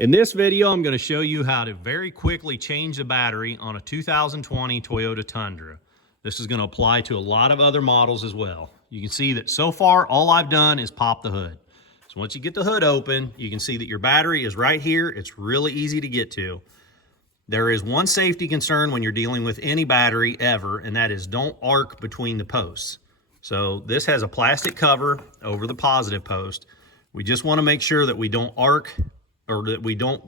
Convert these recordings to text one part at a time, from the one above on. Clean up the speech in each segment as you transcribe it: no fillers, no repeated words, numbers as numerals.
In this video, I'm going to show you how to very quickly change the battery on a 2020 Toyota Tundra. This is going to apply to a lot of other models as well. You can see that so far, all I've done is pop the hood. So once you get the hood open, you can see that your battery is right here. It's really easy to get to. There is one safety concern when you're dealing with any battery ever, and that is don't arc between the posts. So this has a plastic cover over the positive post. We just want to make sure that we don't arc or that we don't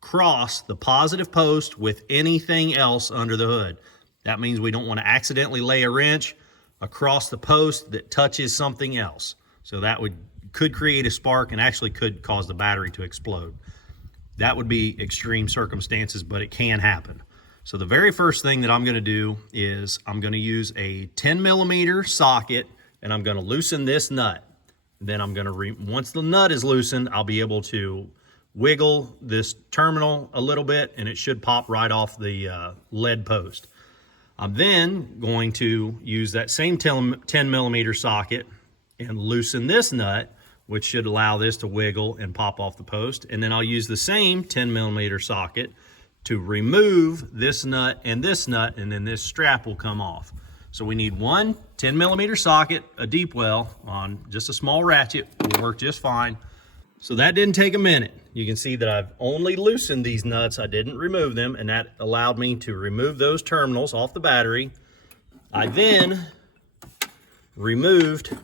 cross the positive post with anything else under the hood. That means we don't want to accidentally lay a wrench across the post that touches something else. So that could create a spark and actually could cause the battery to explode. That would be extreme circumstances, but it can happen. So the very first thing that I'm going to do is I'm going to use a 10mm socket and I'm going to loosen this nut. Then I'm going to, once the nut is loosened, I'll be able to wiggle this terminal a little bit and it should pop right off the lead post. I'm then going to use that same 10mm socket and loosen this nut, which should allow this to wiggle and pop off the post. And then I'll use the same 10mm socket to remove this nut, and then this strap will come off. So we need one 10mm socket, a deep well on just a small ratchet will work just fine. So that didn't take a minute. You can see that I've only loosened these nuts. I didn't remove them, and that allowed me to remove those terminals off the battery. I then removed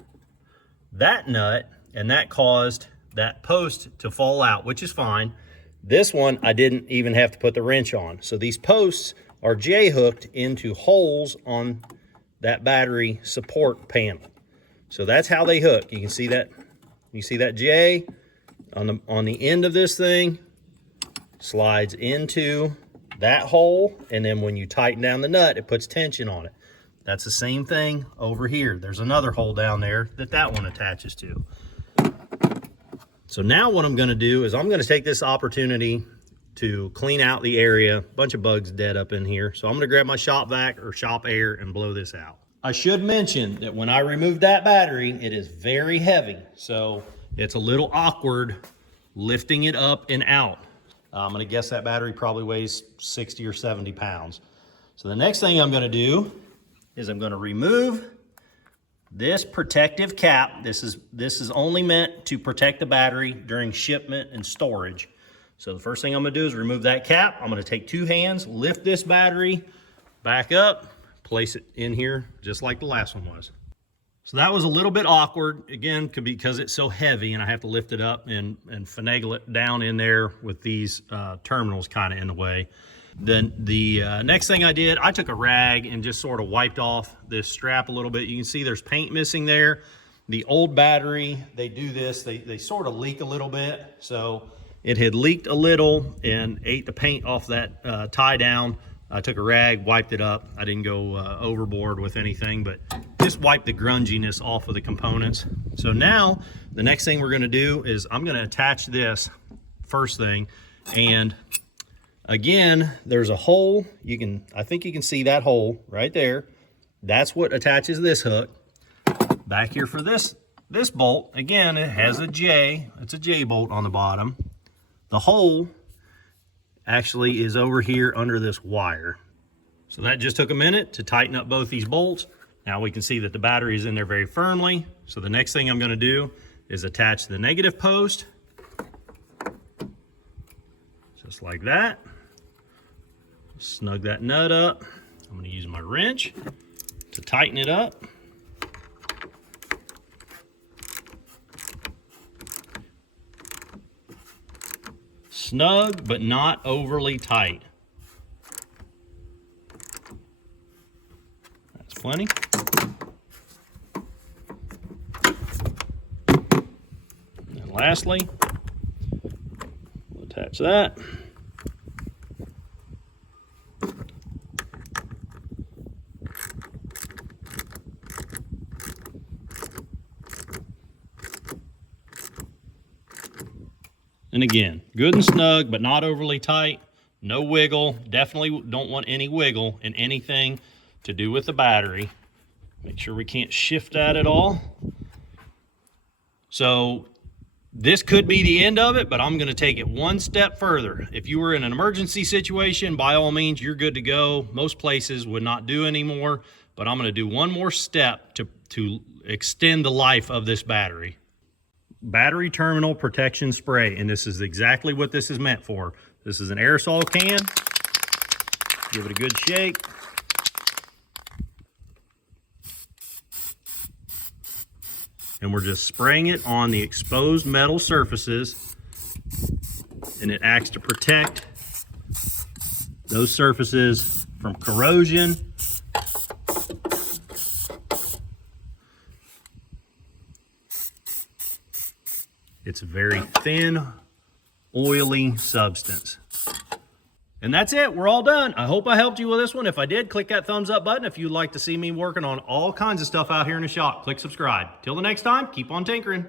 that nut, and that caused that post to fall out, which is fine. This one, I didn't even have to put the wrench on. So these posts are J-hooked into holes on that battery support panel. So that's how they hook. You can see that. You see that J on the end of this thing slides into that hole, and then when you tighten down the nut, it puts tension on it. That's the same thing over here. There's another hole down there that one attaches to. So now what I'm going to do is I'm going to take this opportunity to clean out the area. A bunch of bugs dead up in here. So I'm going to grab my shop vac or shop air and blow this out. I should mention that when I removed that battery, it is very heavy. So it's a little awkward lifting it up and out. I'm going to guess that battery probably weighs 60 or 70 pounds. So the next thing I'm going to do is I'm going to remove this protective cap. This is only meant to protect the battery during shipment and storage. So the first thing I'm going to do is remove that cap. I'm going to take two hands, lift this battery back up, place it in here just like the last one was. So that was a little bit awkward, again, because it's so heavy and I have to lift it up and finagle it down in there with these terminals kind of in the way. Then the next thing I did, I took a rag and just sort of wiped off this strap a little bit. You can see there's paint missing there. The old battery, they do this, they sort of leak a little bit. So it had leaked a little and ate the paint off that tie down. I took a rag, wiped it up. I didn't go overboard with anything, but just wipe the grunginess off of the components. So now the next thing we're gonna do is I'm gonna attach this first thing. And again, there's a hole. I think you can see that hole right there. That's what attaches this hook. Back here for this bolt, again, it has a J. It's a J bolt on the bottom. The hole actually is over here under this wire. So that just took a minute to tighten up both these bolts. Now we can see that the battery is in there very firmly. So the next thing I'm going to do is attach the negative post. Just like that. Snug that nut up. I'm going to use my wrench to tighten it up. Snug, but not overly tight. That's plenty. And lastly, we'll attach that. And again, good and snug, but not overly tight. No wiggle. Definitely don't want any wiggle in anything to do with the battery. Make sure we can't shift that at all. So This could be the end of it, but I'm gonna take it one step further. If you were in an emergency situation, by all means, you're good to go. Most places would not do anymore, but I'm gonna do one more step to extend the life of this battery. Battery terminal protection spray, and this is exactly what this is meant for. This is an aerosol can. Give it a good shake. And we're just spraying it on the exposed metal surfaces, and it acts to protect those surfaces from corrosion. It's a very thin, oily substance. And that's it, we're all done. I hope I helped you with this one. If I did, click that thumbs up button. If you'd like to see me working on all kinds of stuff out here in the shop, click subscribe. Till the next time, keep on tinkering.